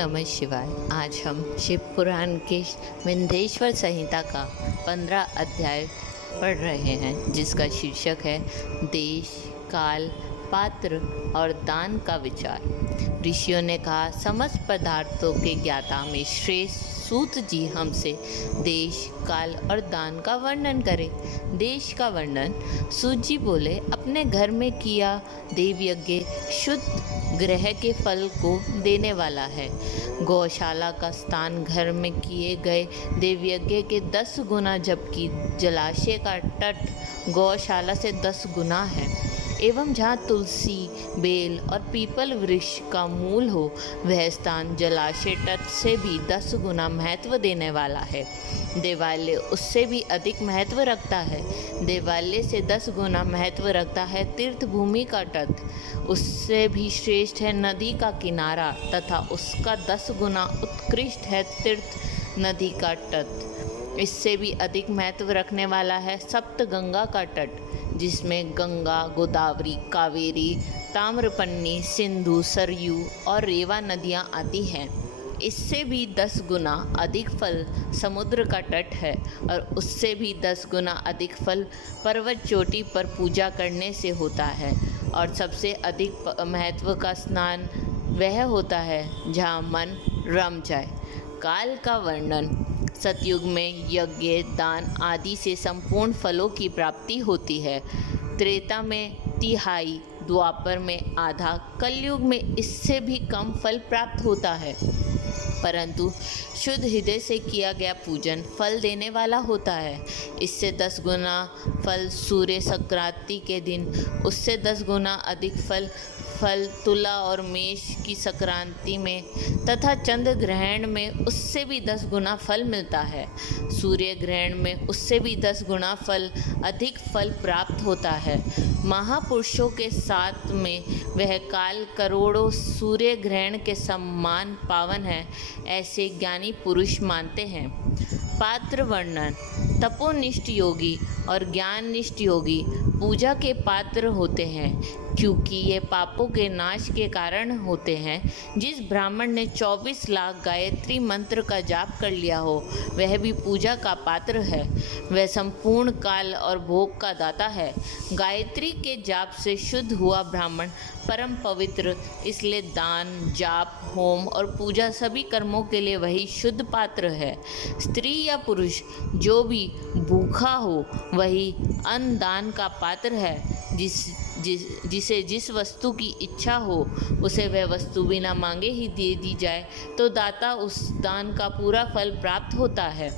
नमः शिवाय। आज हम शिव पुराण के विंध्येश्वर संहिता का 15 अध्याय पढ़ रहे हैं, जिसका शीर्षक है देश, काल, पात्र और दान का विचार। ऋषियों ने कहा, समस्त पदार्थों के ज्ञाता में श्रेष्ठ सूत जी हमसे देश, काल और दान का वर्णन करें। देश का वर्णन। सूत जी बोले, अपने घर में किया देव यज्ञ शुद्ध ग्रह के फल को देने वाला है। गौशाला का स्थान घर में किए गए देव यज्ञ के 10 गुना, जबकि जलाशय का तट गौशाला से 10 गुना है। एवं जहाँ तुलसी, बेल और पीपल वृक्ष का मूल हो, वह स्थान जलाशय तट से भी 10 गुना महत्व देने वाला है। देवालय उससे भी अधिक महत्व रखता है। देवालय से 10 गुना महत्व रखता है तीर्थ भूमि का तट। उससे भी श्रेष्ठ है नदी का किनारा, तथा उसका 10 गुना उत्कृष्ट है तीर्थ नदी का तट। इससे भी अधिक महत्व रखने वाला है सप्त गंगा का तट, जिसमें गंगा, गोदावरी, कावेरी, ताम्रपन्नी, सिंधु, सरयू और रेवा नदियाँ आती हैं। इससे भी 10 गुना अधिक फल समुद्र का तट है, और उससे भी 10 गुना अधिक फल पर्वत चोटी पर पूजा करने से होता है। और सबसे अधिक महत्व का स्नान वह होता है जहाँ मन रम जाए। काल का वर्णन। सतयुग में यज्ञ, दान आदि से संपूर्ण फलों की प्राप्ति होती है। त्रेता में तिहाई, द्वापर में आधा, कलयुग में इससे भी कम फल प्राप्त होता है। परंतु शुद्ध हृदय से किया गया पूजन फल देने वाला होता है। इससे 10 गुना फल सूर्य संक्रांति के दिन, उससे 10 गुना अधिक फल तुला और मेष की संक्रांति में, तथा चंद्र ग्रहण में उससे भी 10 गुना फल मिलता है। सूर्य ग्रहण में उससे भी 10 गुना अधिक फल प्राप्त होता है। महापुरुषों के साथ में वह काल करोड़ों सूर्य ग्रहण के समान पावन है, ऐसे ज्ञानी पुरुष मानते हैं। पात्र वर्णन। तपोनिष्ठ योगी और ज्ञाननिष्ठ योगी पूजा के पात्र होते हैं, क्योंकि ये पापों के नाश के कारण होते हैं। जिस ब्राह्मण ने 24 लाख गायत्री मंत्र का जाप कर लिया हो, वह भी पूजा का पात्र है। वह संपूर्ण काल और भोग का दाता है। गायत्री के जाप से शुद्ध हुआ ब्राह्मण परम पवित्र, इसलिए दान, जाप, होम और पूजा सभी कर्मों के लिए वही शुद्ध पात्र है। स्त्री या पुरुष जो भी भूखा हो, वही अन्न दान का पात्र है। जिसे जिस वस्तु की इच्छा हो, उसे वह वस्तु बिना मांगे ही दे दी जाए, तो दाता उस दान का पूरा फल प्राप्त होता है।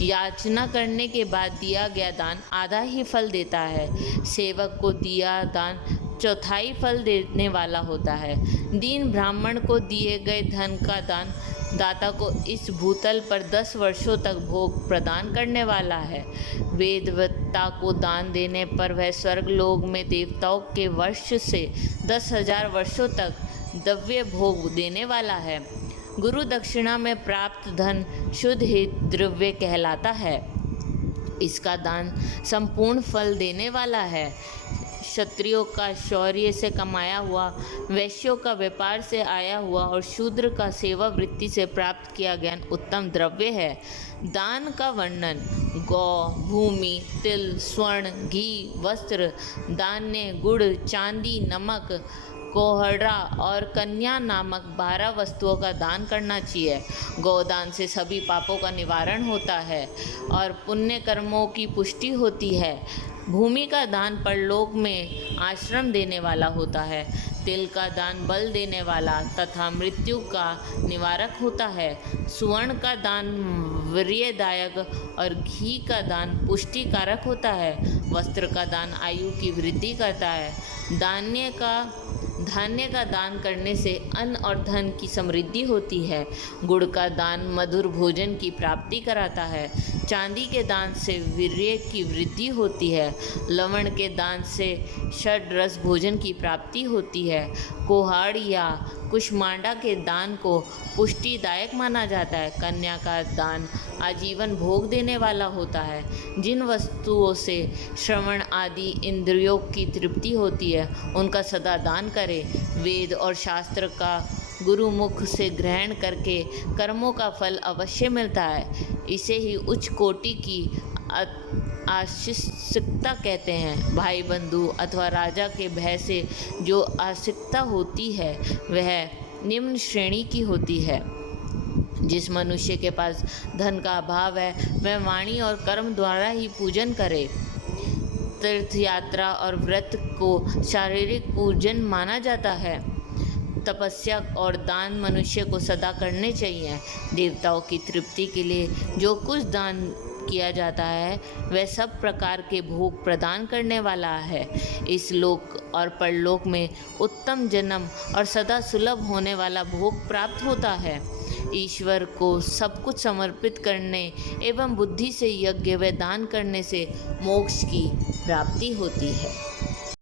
याचना करने के बाद दिया गया दान आधा ही फल देता है। सेवक को दिया दान चौथाई फल देने वाला होता है। दीन ब्राह्मण को दिए गए धन का दान दाता को इस भूतल पर 10 वर्षों तक भोग प्रदान करने वाला है। वेदवत्ता को दान देने पर वह स्वर्गलोक में देवताओं के वर्ष से 10,000 वर्षों तक दिव्य भोग देने वाला है। गुरु दक्षिणा में प्राप्त धन शुद्ध ही द्रव्य कहलाता है। इसका दान संपूर्ण फल देने वाला है। क्षत्रियों का शौर्य से कमाया हुआ, वैश्यों का व्यापार से आया हुआ और शूद्र का सेवा वृत्ति से प्राप्त किया ज्ञान उत्तम द्रव्य है। दान का वर्णन। गौ, भूमि, तिल, स्वर्ण, घी, वस्त्र, धान्य, गुड़, चांदी, नमक, कोहड़ा और कन्या नामक 12 वस्तुओं का दान करना चाहिए। गौदान से सभी पापों का निवारण होता है और पुण्य कर्मों की पुष्टि होती है। भूमि का दान परलोक में आश्रम देने वाला होता है। तिल का दान बल देने वाला तथा मृत्यु का निवारक होता है। सुवर्ण का दान वीर्यदायक और घी का दान पुष्टिकारक होता है। वस्त्र का दान आयु की वृद्धि करता है। धान्य का दान करने से अन्न और धन की समृद्धि होती है। गुड़ का दान मधुर भोजन की प्राप्ति कराता है। चांदी के दान से वीर्य की वृद्धि होती है। लवण के दान से षड्रस भोजन की प्राप्ति होती है। कोहाड़ या कुष्मांडा के दान को पुष्टिदायक माना जाता है। कन्या का दान आजीवन भोग देने वाला होता है। जिन वस्तुओं से श्रवण आदि इंद्रियों की तृप्ति होती है, उनका सदा दान करें। वेद और शास्त्र का गुरु मुख से ग्रहण करके कर्मों का फल अवश्य मिलता है। इसे ही उच्च कोटि की आशिकता कहते हैं। भाई बंधु अथवा राजा के भय से जो आशिकता होती है वह निम्न श्रेणी की होती है। जिस मनुष्य के पास धन का अभाव है वह वाणी और कर्म द्वारा ही पूजन करे। तीर्थ यात्रा और व्रत को शारीरिक पूजन माना जाता है। तपस्या और दान मनुष्य को सदा करने चाहिए। देवताओं की तृप्ति के लिए जो कुछ दान किया जाता है वह सब प्रकार के भोग प्रदान करने वाला है। इस लोक और परलोक में उत्तम जन्म और सदा सुलभ होने वाला भोग प्राप्त होता है। ईश्वर को सब कुछ समर्पित करने एवं बुद्धि से यज्ञ व दान करने से मोक्ष की प्राप्ति होती है।